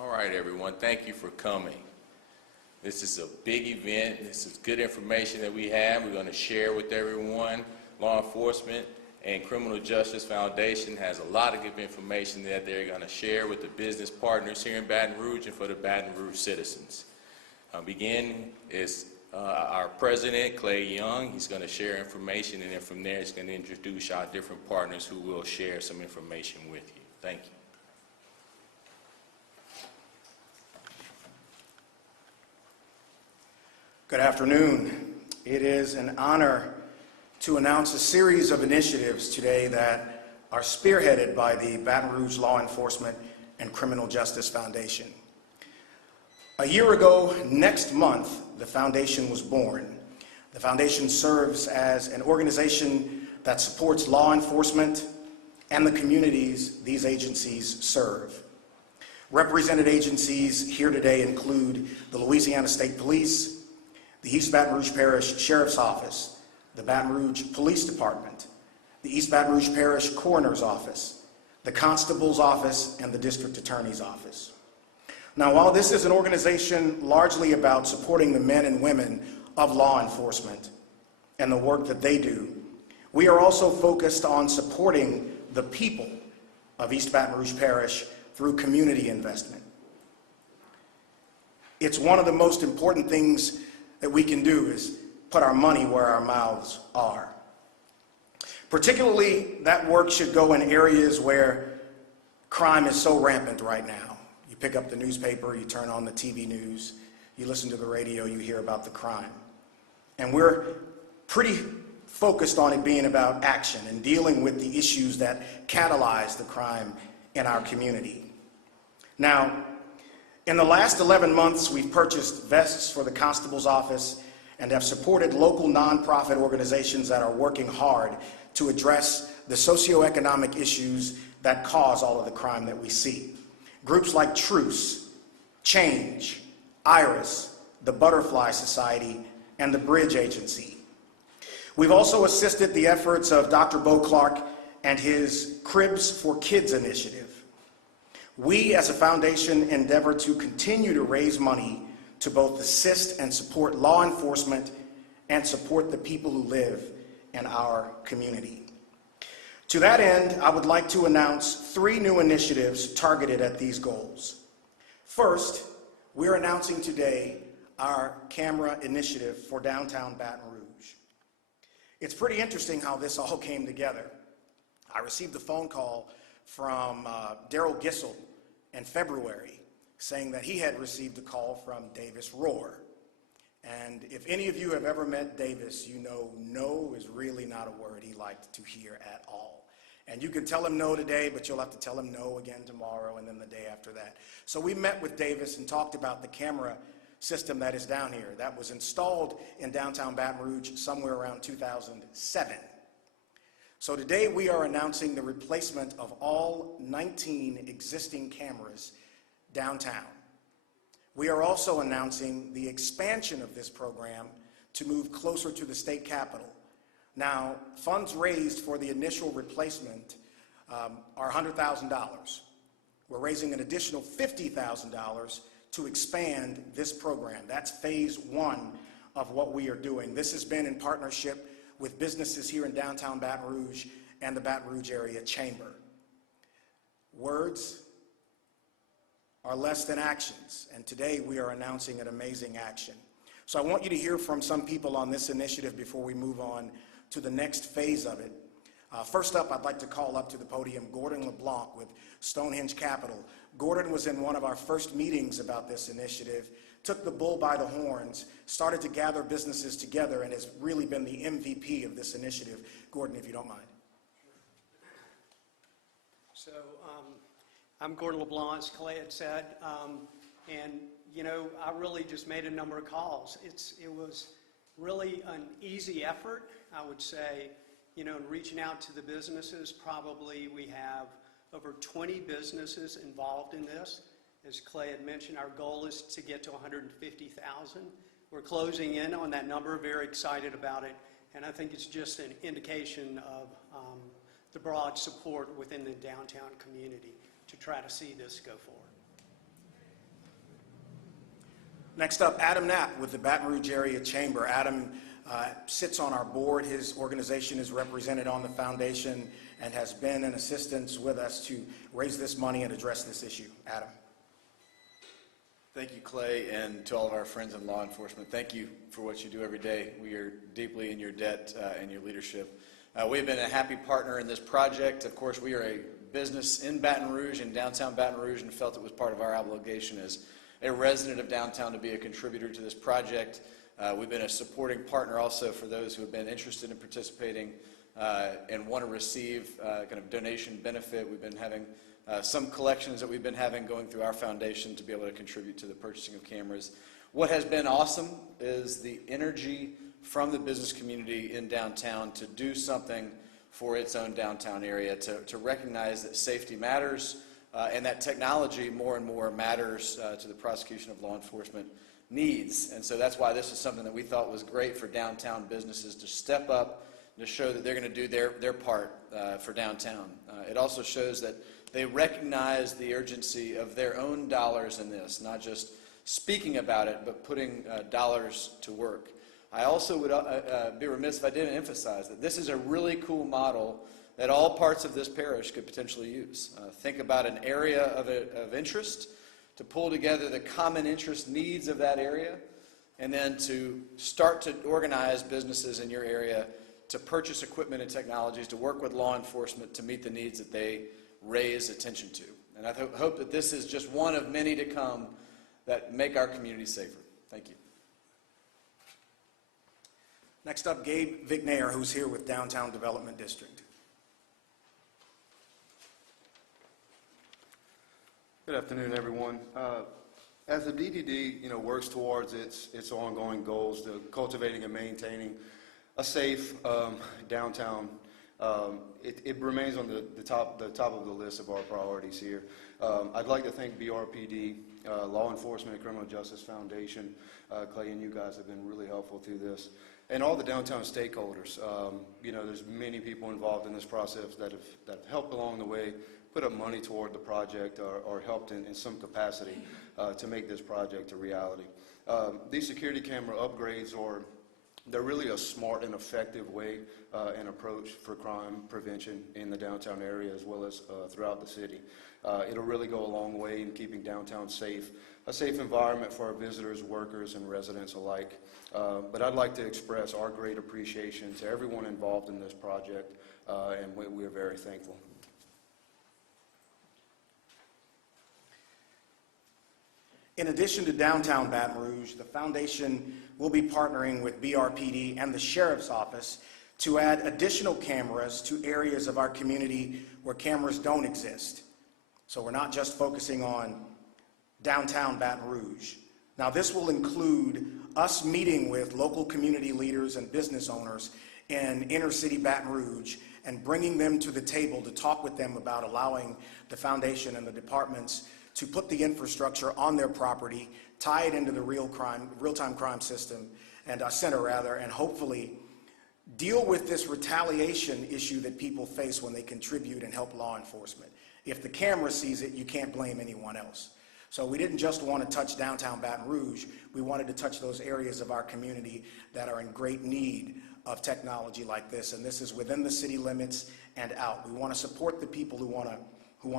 All right, everyone, thank you for coming. This is a big event. This is good information that we have. We're going to share with everyone. Law Enforcement and Criminal Justice Foundation has a lot of good information that they're going to share with the business partners here in Baton Rouge and for the Baton Rouge citizens. Begin is our president, Clay Young. He's going to share information, and then from there he's going to introduce our different partners who will share some information with you. Thank you. Good afternoon. It is an honor to announce a series of initiatives today that are spearheaded by the Baton Rouge Law Enforcement and Criminal Justice Foundation. A year ago, next month, the foundation was born. The foundation serves as an organization that supports law enforcement and the communities these agencies serve. Represented agencies here today include the Louisiana State Police, the East Baton Rouge Parish Sheriff's Office, the Baton Rouge Police Department, the East Baton Rouge Parish Coroner's Office, the Constable's Office, and the District Attorney's Office. Now, while this is an organization largely about supporting the men and women of law enforcement and the work that they do, we are also focused on supporting the people of East Baton Rouge Parish through community investment. It's one of the most important things that we can do is put our money where our mouths are. Particularly, that work should go in areas where crime is so rampant right now. You pick up the newspaper, you turn on the TV news, you listen to the radio, you hear about the crime. And we're pretty focused on it being about action and dealing with the issues that catalyze the crime in our community. Now, in the last 11 months, we've purchased vests for the Constable's Office and have supported local nonprofit organizations that are working hard to address the socioeconomic issues that cause all of the crime that we see. Groups like Truce, Change, Iris, the Butterfly Society, and the Bridge Agency. We've also assisted the efforts of Dr. Bo Clark and his Cribs for Kids initiative. We, as a foundation, endeavor to continue to raise money to both assist and support law enforcement and support the people who live in our community. To that end, I would like to announce 3 new initiatives targeted at these goals. First, we're announcing today our camera initiative for downtown Baton Rouge. It's pretty interesting how this all came together. I received a phone call from Daryl Gissel in February saying that he had received a call from Davis Rohr. And if any of you have ever met Davis, you know no is really not a word he liked to hear at all. And you can tell him no today, but you'll have to tell him no again tomorrow and then the day after that. So we met with Davis and talked about the camera system that is down here that was installed in downtown Baton Rouge somewhere around 2007. So today we are announcing the replacement of all 19 existing cameras downtown. We are also announcing the expansion of this program to move closer to the state capitol. Now, funds raised for the initial replacement are $100,000. We're raising an additional $50,000 to expand this program. That's phase 1 of what we are doing. This has been in partnership with businesses here in downtown Baton Rouge and the Baton Rouge Area Chamber. Words are less than actions, and today we are announcing an amazing action. So I want you to hear from some people on this initiative before we move on to the next phase of it. First up, I'd like to call up to the podium Gordon Leblanc with Stonehenge Capital. Gordon was in one of our first meetings about this initiative, took the bull by the horns, started to gather businesses together, and has really been the MVP of this initiative. Gordon, if you don't mind. So I'm Gordon LeBlanc, as Clay had said, and you know, I really just made a number of calls. It was really an easy effort, I would say. You know, in reaching out to the businesses, probably we have over 20 businesses involved in this. As Clay had mentioned, our goal is to get to 150,000. We're closing in on that number, very excited about it, and I think it's just an indication of the broad support within the downtown community to try to see this go forward. Next up, Adam Knapp with the Baton Rouge Area Chamber. Adam sits on our board. His organization is represented on the foundation and has been in assistance with us to raise this money and address this issue. Adam. Thank you, Clay, and to all of our friends in law enforcement. Thank you for what you do every day. We are deeply in your debt and your leadership. We have been a happy partner in this project. Of course, we are a business in Baton Rouge, in downtown Baton Rouge, and felt it was part of our obligation as a resident of downtown to be a contributor to this project. We've been a supporting partner also for those who have been interested in participating and want to receive kind of donation benefit. We've been having some collections that we've been having going through our foundation to be able to contribute to the purchasing of cameras. What has been awesome is the energy from the business community in downtown to do something for its own downtown area, to recognize that safety matters and that technology more and more matters to the prosecution of law enforcement needs. And so that's why this is something that we thought was great for downtown businesses to step up and to show that they're going to do their part for downtown. It also shows that they recognize the urgency of their own dollars in this, not just speaking about it, but putting dollars to work. I also would be remiss if I didn't emphasize that this is a really cool model that all parts of this parish could potentially use. Think about an area of interest, to pull together the common interest needs of that area, and then to start to organize businesses in your area to purchase equipment and technologies, to work with law enforcement to meet the needs that they raise attention to. And I hope that this is just one of many to come that make our community safer. Thank you. Next up, Gabe Vignair, who's here with Downtown Development District. Good afternoon, everyone. As the DDD, works towards its ongoing goals to cultivating and maintaining a safe downtown, it remains on the top of the list of our priorities here. I'd like to thank BRPD, Law Enforcement and Criminal Justice Foundation. Clay and you guys have been really helpful through this, and all the downtown stakeholders. There's many people involved in this process that have helped along the way, put up money toward the project, or helped in some capacity to make this project a reality. These security camera upgrades they're really a smart and effective way and approach for crime prevention in the downtown area as well as throughout the city. It'll really go a long way in keeping downtown safe, a safe environment for our visitors, workers, and residents alike. But I'd like to express our great appreciation to everyone involved in this project, and we are very thankful. In addition to downtown Baton Rouge, the foundation will be partnering with BRPD and the Sheriff's Office to add additional cameras to areas of our community where cameras don't exist. So we're not just focusing on downtown Baton Rouge. Now, this will include us meeting with local community leaders and business owners in inner city Baton Rouge and bringing them to the table to talk with them about allowing the foundation and the departments to put the infrastructure on their property, tie it into the real-time crime system and center, and hopefully deal with this retaliation issue that people face when they contribute and help law enforcement. If the camera sees it, you can't blame anyone else. So we didn't just want to touch downtown Baton Rouge, we wanted to touch those areas of our community that are in great need of technology like this, and this is within the city limits and out. We want to support the people who want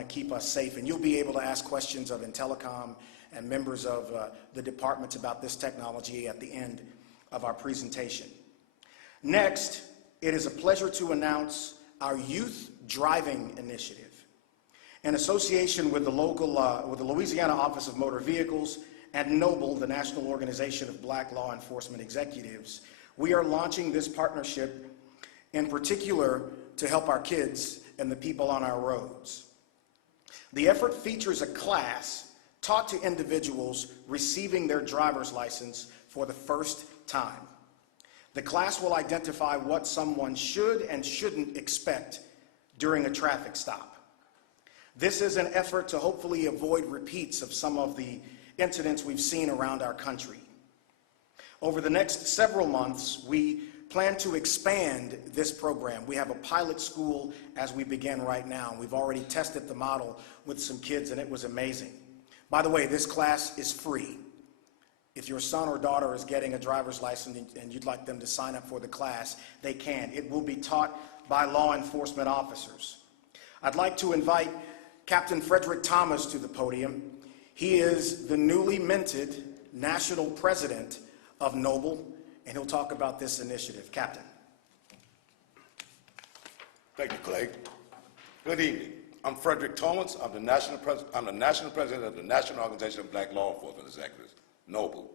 to keep us safe, and you'll be able to ask questions of Intellicom and members of the departments about this technology at the end of our presentation. Next, it is a pleasure to announce our Youth Driving Initiative. In association with the Louisiana Office of Motor Vehicles and NOBLE, the National Organization of Black Law Enforcement Executives, we are launching this partnership in particular to help our kids and the people on our roads. The effort features a class taught to individuals receiving their driver's license for the first time. The class will identify what someone should and shouldn't expect during a traffic stop. This is an effort to hopefully avoid repeats of some of the incidents we've seen around our country. Over the next several months, we plan to expand this program. We have a pilot school as we begin right now. We've already tested the model with some kids, and it was amazing. By the way, this class is free. If your son or daughter is getting a driver's license and you'd like them to sign up for the class, they can. It will be taught by law enforcement officers. I'd like to invite Captain Frederick Thomas to the podium. He is the newly minted national president of Noble, and he'll talk about this initiative. Captain. Thank you, Clay. Good evening. I'm Frederick Thomas. I'm the national president of the National Organization of Black Law Enforcement Executives, Noble.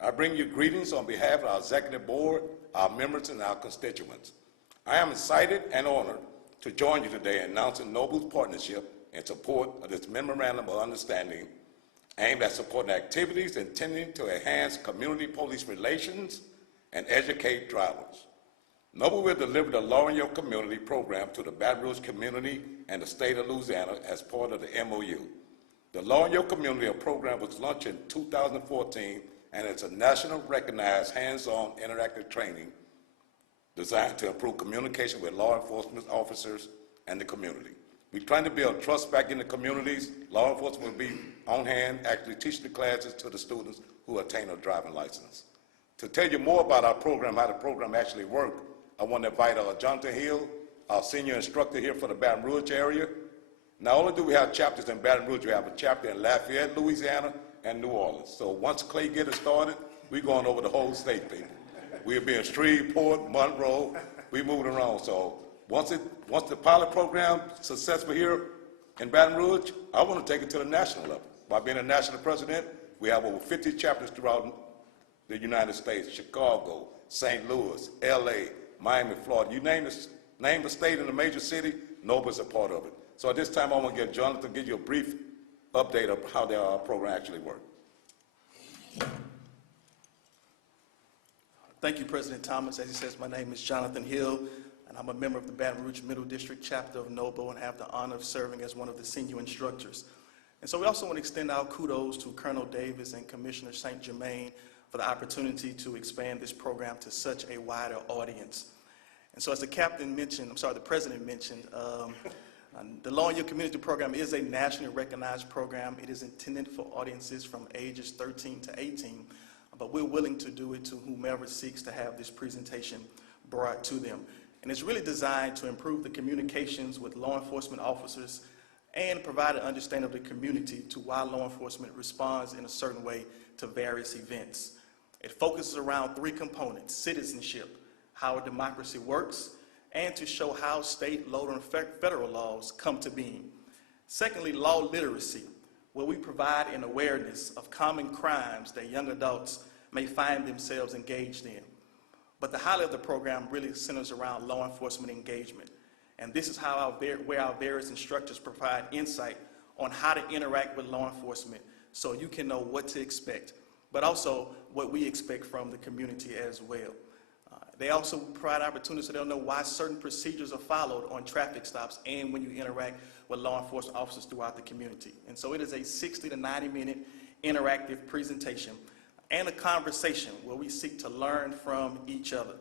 I bring you greetings on behalf of our executive board, our members, and our constituents. I am excited and honored to join you today in announcing Noble's partnership in support of this memorandum of understanding aimed at supporting activities intending to enhance community-police relations and educate drivers. Noble will deliver the Law in Your Community program to the Baton Rouge community and the state of Louisiana as part of the MOU. The Law in Your Community program was launched in 2014, and it's a national recognized hands-on interactive training designed to improve communication with law enforcement officers and the community. We're trying to build trust back in the communities. Law enforcement will be on hand, actually teaching the classes to the students who attain a driving license. To tell you more about our program, how the program actually works, I want to invite Jonathan Hill, our senior instructor here for the Baton Rouge area. Not only do we have chapters in Baton Rouge, we have a chapter in Lafayette, Louisiana, and New Orleans. So once Clay gets us started, we're going over the whole state, people. We'll be in Shreveport, Monroe, we moving around. So once the pilot program is successful here in Baton Rouge, I want to take it to the national level. By being a national president, we have over 50 chapters throughout the United States, Chicago, St. Louis, LA, Miami, Florida. You name the state in the major city, Noble's a part of it. So at this time, I want to get Jonathan to give you a brief update of how the program actually works. Thank you, President Thomas. As he says, my name is Jonathan Hill, and I'm a member of the Baton Rouge Middle District chapter of Noble and have the honor of serving as one of the senior instructors. And so we also want to extend our kudos to Colonel Davis and Commissioner St. Germain for the opportunity to expand this program to such a wider audience. And so as the president mentioned, the Law in Your Community program is a nationally recognized program. It is intended for audiences from ages 13 to 18, but we're willing to do it to whomever seeks to have this presentation brought to them. And it's really designed to improve the communications with law enforcement officers and provide an understanding of the community to why law enforcement responds in a certain way to various events. It focuses around three components: citizenship, how a democracy works, and to show how state, local, and federal laws come to being. Secondly, law literacy, where we provide an awareness of common crimes that young adults may find themselves engaged in. But the highlight of the program really centers around law enforcement engagement. And this is how where our various instructors provide insight on how to interact with law enforcement so you can know what to expect, but also what we expect from the community as well. They also provide opportunities so they'll know why certain procedures are followed on traffic stops and when you interact with law enforcement officers throughout the community. And so it is a 60 to 90-minute interactive presentation and a conversation where we seek to learn from each other.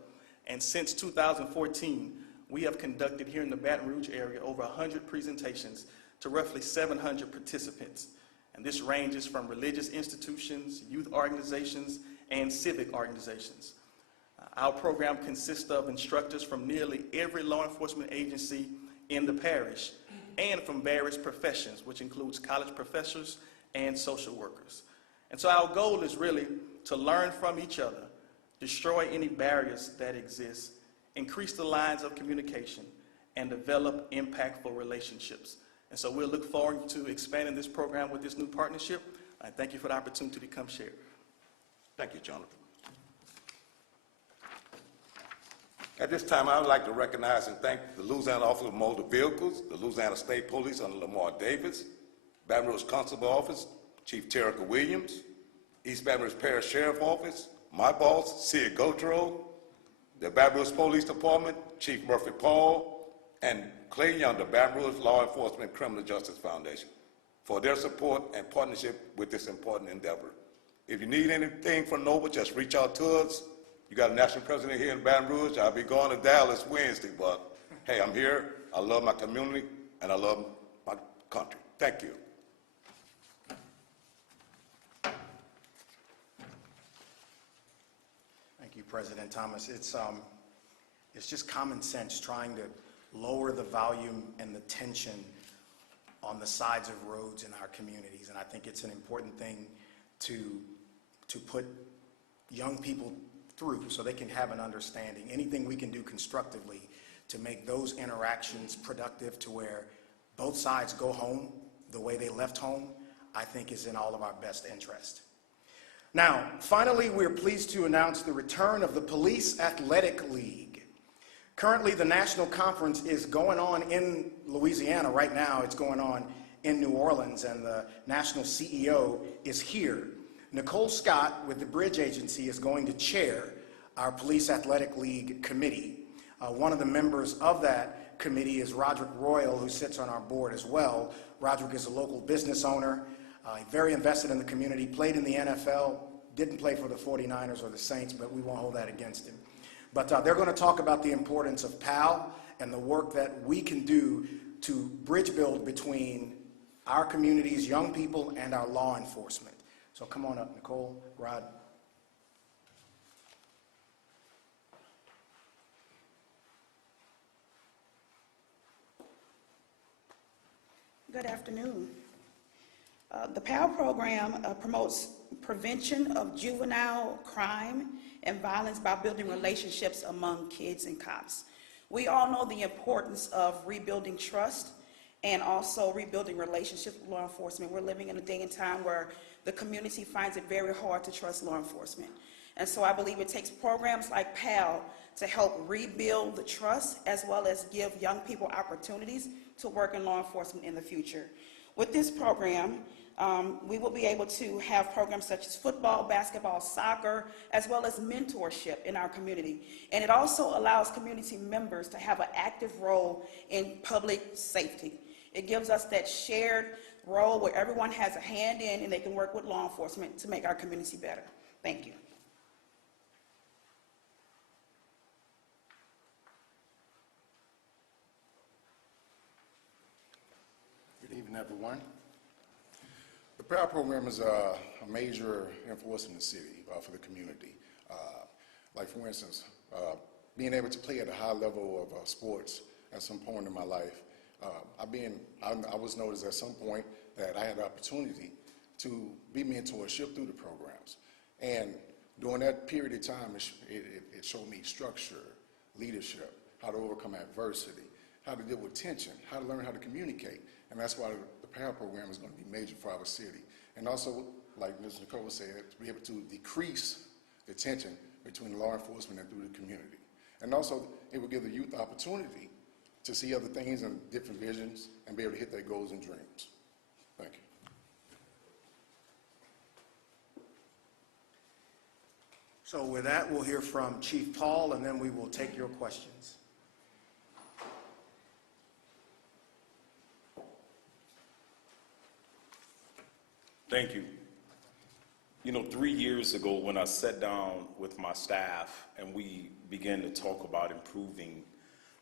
And since 2014, we have conducted here in the Baton Rouge area over 100 presentations to roughly 700 participants. And this ranges from religious institutions, youth organizations, and civic organizations. Our program consists of instructors from nearly every law enforcement agency in the parish and from various professions, which includes college professors and social workers. And so our goal is really to learn from each other, destroy any barriers that exist, increase the lines of communication, and develop impactful relationships. And so we'll look forward to expanding this program with this new partnership. I thank you for the opportunity to come share. Thank you, Jonathan. At this time, I would like to recognize and thank the Louisiana Office of Motor Vehicles, the Louisiana State Police under Lamar Davis, Baton Rouge Constable Office, Chief Terica Williams, East Baton Rouge Parish Sheriff Office, my boss, Sia Gautreaux, the Baton Rouge Police Department, Chief Murphy Paul, and Clay Young, the Baton Rouge Law Enforcement Criminal Justice Foundation, for their support and partnership with this important endeavor. If you need anything from Noble, just reach out to us. You got a national president here in Baton Rouge. I'll be going to Dallas Wednesday, but hey, I'm here. I love my community, and I love my country. Thank you. President Thomas. It's just common sense trying to lower the volume and the tension on the sides of roads in our communities. And I think it's an important thing to put young people through so they can have an understanding. Anything we can do constructively to make those interactions productive to where both sides go home the way they left home, I think is in all of our best interest. Now, finally, we're pleased to announce the return of the Police Athletic League. Currently, the national conference is going on in Louisiana. Right now, it's going on in New Orleans, and the national CEO is here. Nicole Scott with the Bridge Agency is going to chair our Police Athletic League committee. One of the members of that committee is Roderick Royal, who sits on our board as well. Roderick is a local business owner, very invested in the community, played in the NFL, didn't play for the 49ers or the Saints, but we won't hold that against him. But they're going to talk about the importance of PAL and the work that we can do to bridge build between our communities, young people, and our law enforcement. So come on up, Nicole, Rod. Good afternoon. The PAL program promotes prevention of juvenile crime and violence by building relationships among kids and cops. We all know the importance of rebuilding trust and also rebuilding relationships with law enforcement. We're living in a day and time where the community finds it very hard to trust law enforcement. And so I believe it takes programs like PAL to help rebuild the trust as well as give young people opportunities to work in law enforcement in the future. With this program, we will be able to have programs such as football, basketball, soccer, as well as mentorship in our community. And it also allows community members to have an active role in public safety. It gives us that shared role where everyone has a hand in and they can work with law enforcement to make our community better. Thank you. Good evening, everyone. The PAL program is a major influence in the city for the community. Like, for instance, being able to play at a high level of sports at some point in my life, I was noticed at some point that I had the opportunity to be mentorship through the programs. And during that period of time, it showed me structure, leadership, how to overcome adversity, how to deal with tension, how to learn how to communicate. And that's why the PAL program is going to be major for our city. And also, like Ms. Nicole said, to be able to decrease the tension between law enforcement and through the community. And also, it will give the youth opportunity to see other things and different visions and be able to hit their goals and dreams. Thank you. So with that, we'll hear from Chief Paul, and then we will take your questions. Thank you. You know, 3 years ago when I sat down with my staff and we began to talk about improving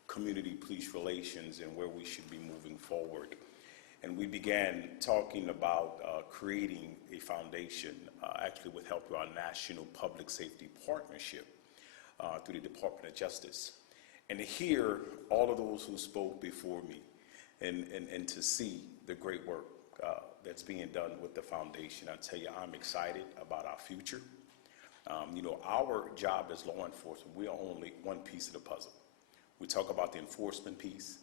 community police relations and where we should be moving forward, and we began talking about creating a foundation, actually with help of our National Public Safety Partnership through the Department of Justice. And to hear all of those who spoke before me and to see the great work that's being done with the foundation, I tell you, I'm excited about our future. You know, our job as law enforcement, we are only one piece of the puzzle. We talk about the enforcement piece,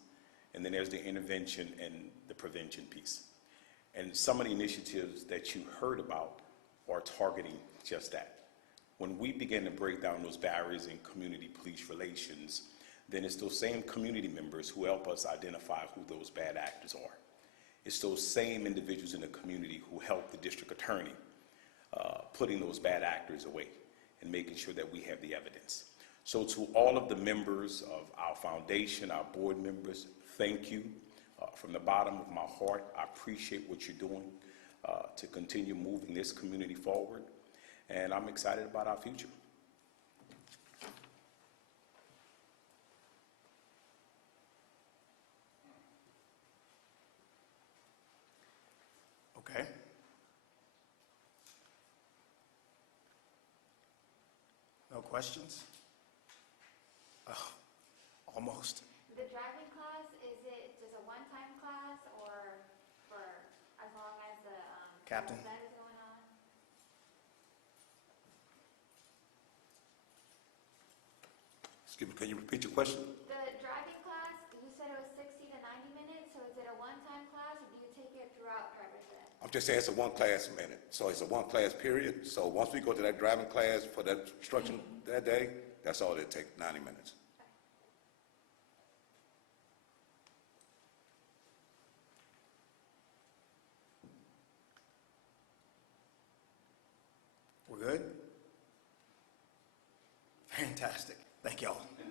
and then there's the intervention and the prevention piece. And some of the initiatives that you heard about are targeting just that. When we begin to break down those barriers in community police relations, then it's those same community members who help us identify who those bad actors are. It's those same individuals in the community who help the district attorney putting those bad actors away and making sure that we have the evidence. So to all of the members of our foundation, our board members, thank you. From the bottom of my heart, I appreciate what you're doing to continue moving this community forward, and I'm excited about our future. Okay. No questions? Oh, almost. The driving class, is it just a one-time class or for as long as the Captain? event is going on? Excuse me, can you repeat your question? The driving class, you said it was 60 to 90 minutes, so is it a one-time class or do you take it throughout driver's ed? I'm just saying it's a one class minute, so it's a one class period. So once we go to that driving class for that instruction that day, that's all it takes, 90 minutes. We're good? Fantastic. Thank y'all.